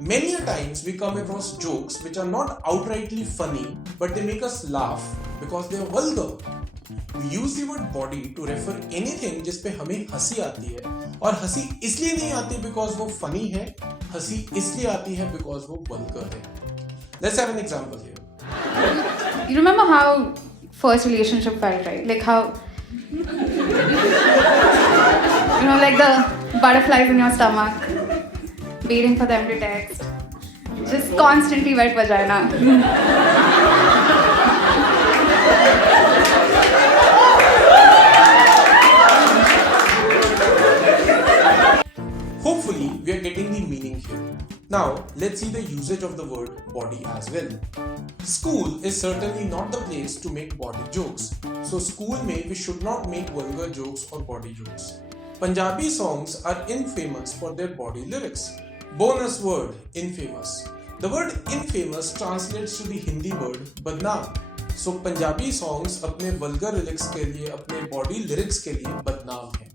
Many a times we come across jokes which are not outrightly funny, but they make us laugh because they are vulgar. We use the word body to refer anything जिस पे हमें हंसी आती है, और हंसी इसलिए नहीं आती because वो funny है, हंसी इसलिए आती है because वो vulgar है. Let's have an example here. You remember how first relationship felt, right? Like how, like the butterflies in your stomach, waiting for them to text, just constantly wet vagina. Hopefully, we are getting the meaning here. Now, let's see the usage of the word body as well. School is certainly not the place to make body jokes. So, school mein we should not make vulgar jokes or body jokes. Punjabi songs are infamous for their body lyrics. Bonus word, infamous. The word infamous translates to the Hindi word badnaam. So, Punjabi songs अपने vulgar lyrics के लिए, अपने body lyrics के लिए बदनाम हैं.